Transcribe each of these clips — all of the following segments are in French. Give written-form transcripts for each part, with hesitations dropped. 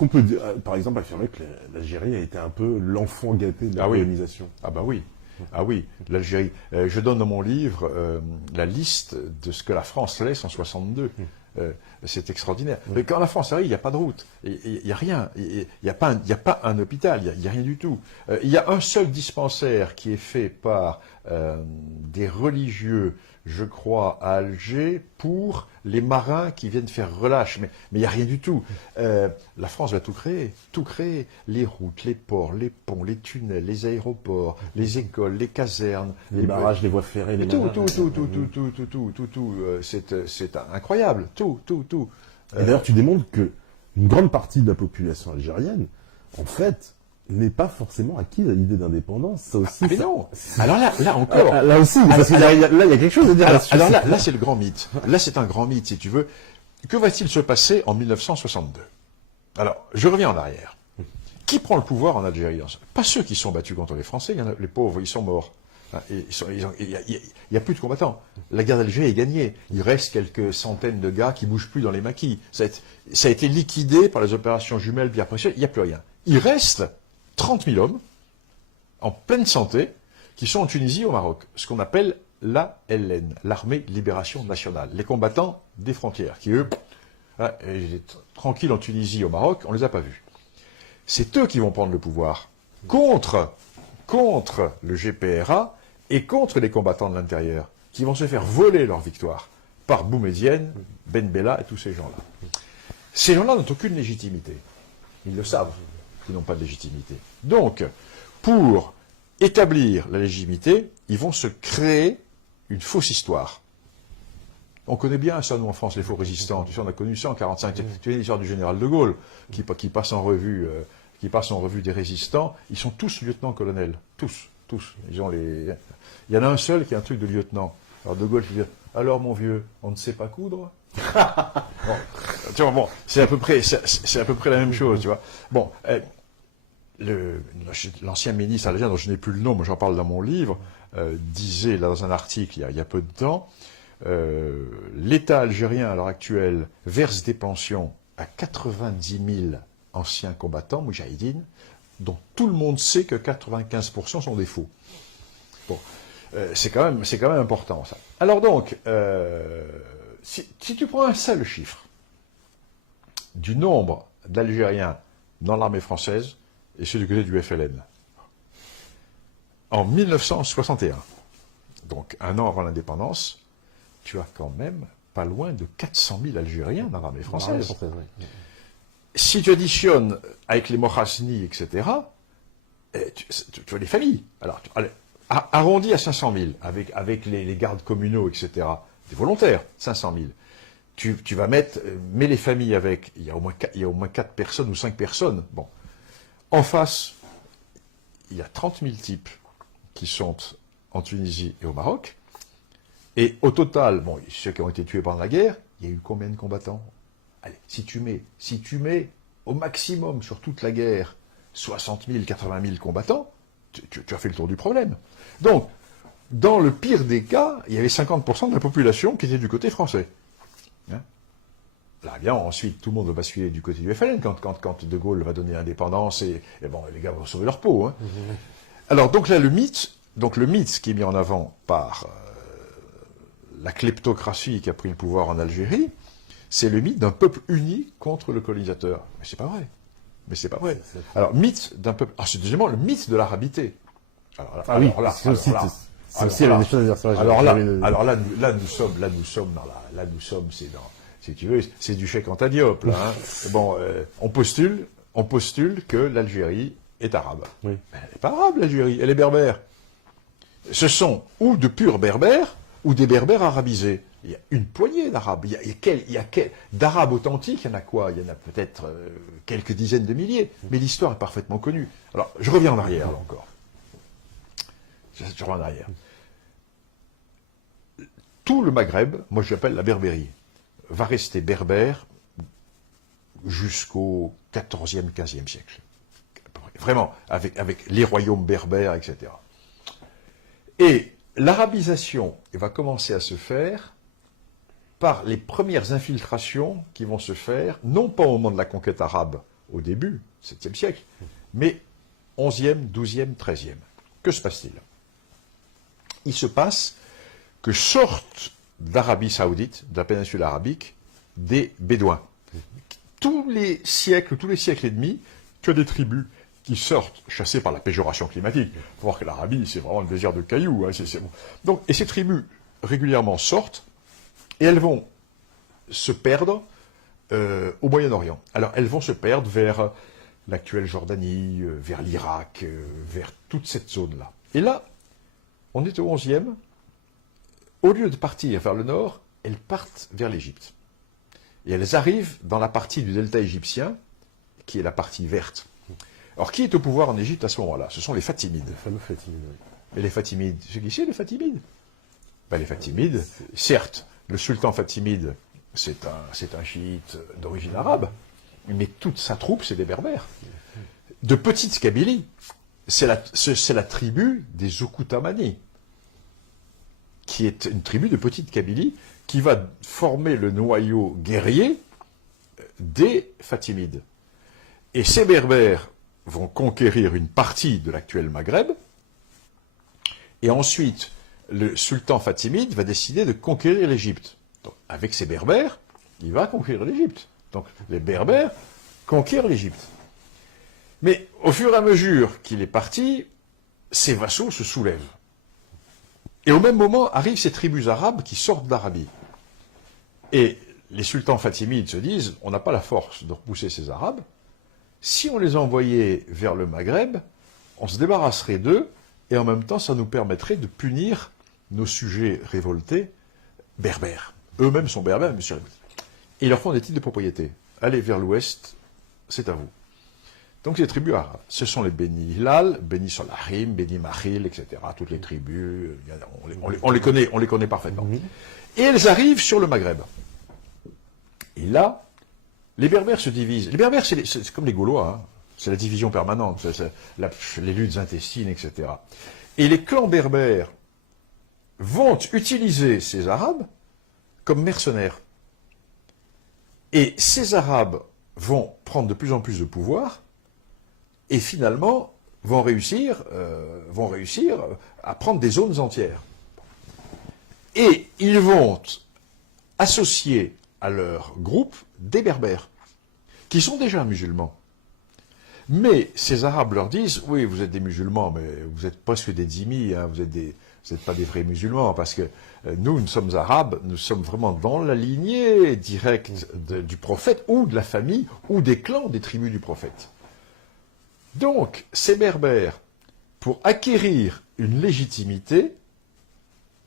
qu'on peut, par exemple, affirmer que l'Algérie a été un peu l'enfant gâté de la colonisation. Ah bah oui. Ah oui, l'Algérie. Je donne dans mon livre la liste de ce que la France laisse en 62. C'est extraordinaire. Mais quand la France arrive, il n'y a pas de route. Il n'y a rien. Il n'y a pas un hôpital. Il n'y a rien du tout. Il y a un seul dispensaire qui est fait par des religieux, je crois, à Alger, pour les marins qui viennent faire relâche. Mais il n'y a rien du tout. La France va tout créer. Tout créer. Les routes, les ports, les ponts, les tunnels, les aéroports, les écoles, les casernes. Les barrages, les voies ferrées, les tout. tout. C'est incroyable. Tout. Et d'ailleurs, tu démontres que une grande partie de la population algérienne, en fait, n'est pas forcément acquise à l'idée d'indépendance. Ça aussi. Mais non. Alors là encore. Là aussi, parce que là, il y a quelque chose à dire là-dessus. Alors là, c'est le grand mythe. Là, c'est un grand mythe, si tu veux. Que va-t-il se passer en 1962 ? Alors, je reviens en arrière. Qui prend le pouvoir en Algérie ? Pas ceux qui sont battus contre les Français. Les pauvres, ils sont morts. Il n'y a plus de combattants. La guerre d'Algérie est gagnée. Il reste quelques centaines de gars qui ne bougent plus dans les maquis. Ça a été liquidé par les opérations jumelles bien précieuses. Il n'y a plus rien. Il reste 30 000 hommes en pleine santé qui sont en Tunisie et au Maroc. Ce qu'on appelle l'ALN, l'Armée de Libération Nationale. Les combattants des frontières qui, eux, tranquilles en Tunisie et au Maroc, on ne les a pas vus. C'est eux qui vont prendre le pouvoir contre le GPRA et contre les combattants de l'intérieur, qui vont se faire voler leur victoire par Boumedienne, Ben Bella et tous ces gens-là. Ces gens-là n'ont aucune légitimité. Ils le savent qu'ils n'ont pas de légitimité. Donc, pour établir la légitimité, ils vont se créer une fausse histoire. On connaît bien ça, nous, en France, les faux résistants. Tu sais, on a connu ça en 1945. Tu sais l'histoire du général de Gaulle, qui passe en revue des résistants. Ils sont tous lieutenants-colonels. Tous. Il y en a un seul qui a un truc de lieutenant. Alors de Gaulle qui dit « Alors, mon vieux, on ne sait pas coudre ?» Bon, tu vois, c'est à peu près la même chose, tu vois. Bon, l'ancien ministre algérien, dont je n'ai plus le nom, mais j'en parle dans mon livre, disait là dans un article il y a peu de temps, l'État algérien à l'heure actuelle verse des pensions à 90 000 anciens combattants, moudjahidines, dont tout le monde sait que 95% sont des faux. Bon, c'est quand même important, ça. Alors donc, si tu prends un seul chiffre du nombre d'Algériens dans l'armée française et ceux du côté du FLN, en 1961, donc un an avant l'indépendance, tu as quand même pas loin de 400 000 Algériens dans l'armée française. Si tu additionnes avec les Mohassini, etc., tu as des familles. Alors, arrondi à 500 000, avec les gardes communaux, etc., des volontaires, 500 000. Tu vas mettre, mets les familles avec, il y a au moins 4 personnes ou 5 personnes. Bon. En face, il y a 30 000 types qui sont en Tunisie et au Maroc. Et au total, bon, ceux qui ont été tués pendant la guerre, il y a eu combien de combattants ? Allez, si tu mets au maximum sur toute la guerre 60 000, 80 000 combattants, tu as fait le tour du problème. Donc, dans le pire des cas, il y avait 50% de la population qui était du côté français. Hein? Là, bien, ensuite, tout le monde va basculer du côté du FLN quand De Gaulle va donner l'indépendance et bon, les gars vont sauver leur peau. Hein. Alors, donc là, le mythe qui est mis en avant par la kleptocratie qui a pris le pouvoir en Algérie, c'est le mythe d'un peuple uni contre le colonisateur. Mais c'est pas vrai. Alors, mythe d'un peuple... Alors, c'est deuxièmement le mythe de l'arabité. Alors là, nous sommes, c'est dans... Si tu veux, c'est du Cheikh Anta Diop, là. Hein. Bon, on postule que l'Algérie est arabe. Oui. Mais elle n'est pas arabe, l'Algérie, elle est berbère. Ce sont ou de purs berbères, ou des berbères arabisés. Il y a une poignée d'arabes. D'arabes authentiques, il y en a quoi ? Il y en a peut-être quelques dizaines de milliers. Mais l'histoire est parfaitement connue. Alors, je reviens en arrière, là encore. Je reviens en arrière. Tout le Maghreb, moi je l'appelle la Berbérie, va rester berbère jusqu'au XIVe, XVe siècle. Vraiment, avec les royaumes berbères, etc. Et l'arabisation va commencer à se faire par les premières infiltrations qui vont se faire, non pas au moment de la conquête arabe, au début, 7e siècle, mais 11e, 12e, 13e. Que se passe-t-il? Il se passe que sortent d'Arabie Saoudite, de la péninsule arabique, des Bédouins. Tous les siècles et demi, tu as des tribus qui sortent, chassées par la péjoration climatique. Il faut voir que l'Arabie, c'est vraiment le désert de cailloux. Hein, Donc, et ces tribus, régulièrement, sortent, et elles vont se perdre au Moyen-Orient. Alors, elles vont se perdre vers l'actuelle Jordanie, vers l'Irak, vers toute cette zone-là. Et là, on est au 11e. Au lieu de partir vers le nord, elles partent vers l'Égypte. Et elles arrivent dans la partie du delta égyptien, qui est la partie verte. Alors, qui est au pouvoir en Égypte à ce moment-là? Ce sont les Fatimides. Les fameux Fatimides, oui. Et les Fatimides, ce qui c'est les Fatimides? Ben, les Fatimides, certes, le sultan Fatimide, c'est un chiite d'origine arabe, mais toute sa troupe, c'est des Berbères. De petite Kabylie, c'est la tribu des Okoutamani, qui est une tribu de petite Kabylie, qui va former le noyau guerrier des Fatimides. Et ces Berbères vont conquérir une partie de l'actuel Maghreb, et ensuite, le sultan Fatimide va décider de conquérir l'Égypte. Avec ses Berbères, il va conquérir l'Égypte. Donc, les Berbères conquièrent l'Égypte. Mais au fur et à mesure qu'il est parti, ses vassaux se soulèvent. Et au même moment, arrivent ces tribus arabes qui sortent d'Arabie. Et les sultans fatimides se disent, on n'a pas la force de repousser ces Arabes. Si on les envoyait vers le Maghreb, on se débarrasserait d'eux, et en même temps, ça nous permettrait de punir nos sujets révoltés berbères. Eux-mêmes sont berbères, mais et ils leur font des titres de propriété. Allez vers l'ouest, c'est à vous. Donc ces tribus arabes, ce sont les Beni Hilal, Beni Solahim, Beni Mahil, etc. Toutes les tribus, on les connaît parfaitement. Et elles arrivent sur le Maghreb. Et là, les Berbères se divisent. Les Berbères, c'est comme les Gaulois, hein. C'est la division permanente, les luttes intestines, etc. Et les clans berbères vont utiliser ces Arabes comme mercenaires. Et ces Arabes vont prendre de plus en plus de pouvoir, et finalement vont réussir à prendre des zones entières. Et ils vont associer à leur groupe des Berbères, qui sont déjà musulmans. Mais ces Arabes leur disent, oui, vous êtes des musulmans, mais vous êtes presque des dhimmis, hein, vous n'êtes pas des vrais musulmans, parce que nous sommes Arabes, nous sommes vraiment dans la lignée directe du prophète, ou de la famille, ou des clans des tribus du prophète. Donc, ces Berbères, pour acquérir une légitimité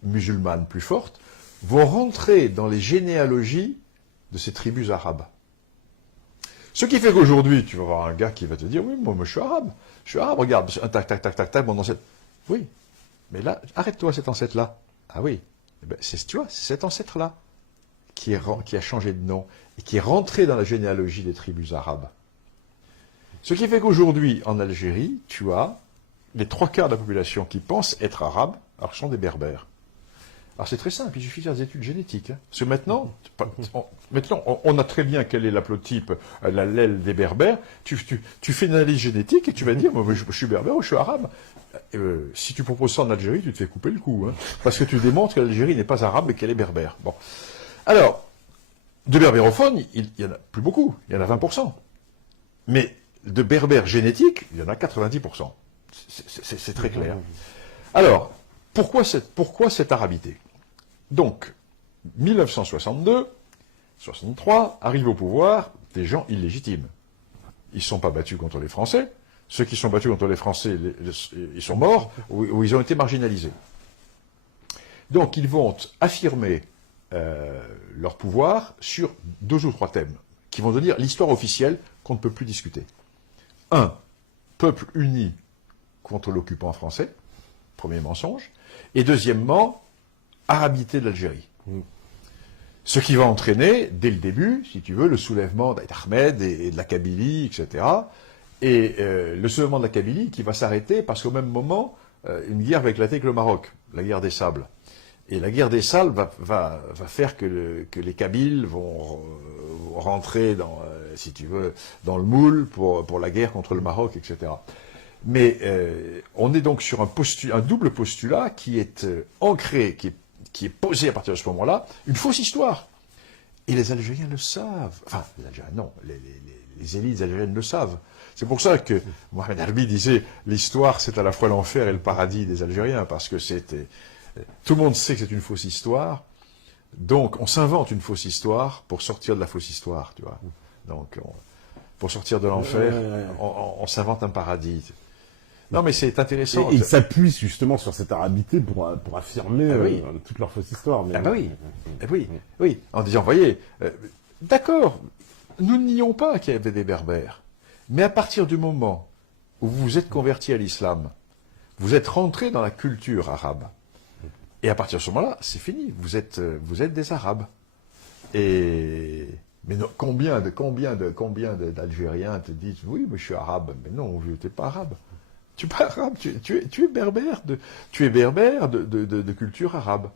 musulmane plus forte, vont rentrer dans les généalogies de ces tribus arabes. Ce qui fait qu'aujourd'hui, tu vas voir un gars qui va te dire, oui, moi je suis arabe, regarde, tac, mon ancêtre. Oui, mais là, arrête-toi cet ancêtre-là. Ah oui, eh ben, tu vois, c'est cet ancêtre-là qui a changé de nom et qui est rentré dans la généalogie des tribus arabes. Ce qui fait qu'aujourd'hui, en Algérie, tu as les 3/4 de la population qui pensent être arabes, alors ce sont des Berbères. Alors c'est très simple, il suffit de faire des études génétiques. Hein. Parce que maintenant, on a très bien quel est l'haplotype, l'allèle des Berbères. Tu fais une analyse génétique et tu vas dire, moi je suis berbère ou je suis arabe. Si tu proposes ça en Algérie, tu te fais couper le cou. Hein, parce que tu démontres que l'Algérie n'est pas arabe et qu'elle est berbère. Bon. Alors, de berbérophones, il n'y en a plus beaucoup, il y en a 20%. Mais de berbères génétiques, il y en a 90%. C'est très clair. Alors, pourquoi cette arabité? Donc, 1962, 63, arrivent au pouvoir des gens illégitimes. Ils ne sont pas battus contre les Français. Ceux qui sont battus contre les Français, ils sont morts ou ils ont été marginalisés. Donc, ils vont affirmer leur pouvoir sur 2 ou 3 thèmes qui vont devenir l'histoire officielle qu'on ne peut plus discuter. 1. Peuple uni contre l'occupant français. Premier mensonge. Et deuxièmement, arabité de l'Algérie. Ce qui va entraîner, dès le début, si tu veux, le soulèvement d'Aït Ahmed et de la Kabylie, etc. Et le soulèvement de la Kabylie qui va s'arrêter parce qu'au même moment, une guerre va éclater avec le Maroc, la guerre des Sables. Et la guerre des Sables va faire que les Kabyles vont rentrer dans si tu veux, dans le moule pour la guerre contre le Maroc, etc. Mais on est donc sur un double postulat qui est ancré, qui est posé à partir de ce moment-là, une fausse histoire. Et les Algériens le savent. Enfin, les Algériens, non, les élites algériennes le savent. C'est pour ça que Mohamed Harbi disait l'histoire, c'est à la fois l'enfer et le paradis des Algériens, parce que tout le monde sait que c'est une fausse histoire, donc on s'invente une fausse histoire pour sortir de la fausse histoire, tu vois. Donc, pour sortir de l'enfer, on s'invente un paradis. Non, mais c'est intéressant. Et ils s'appuient justement sur cette arabité pour affirmer toute leur fausse histoire. Mais... Ah bah oui, oui, en disant, voyez, d'accord, nous ne nions pas qu'il y avait des Berbères, mais à partir du moment où vous vous êtes converti à l'islam, vous êtes rentré dans la culture arabe, et à partir de ce moment-là, c'est fini, vous êtes des Arabes. Mais non, combien d'Algériens te disent, oui, mais je suis arabe, mais non, tu n'es pas arabe. Tu n'es pas arabe, tu es berbère, tu es berbère de culture arabe.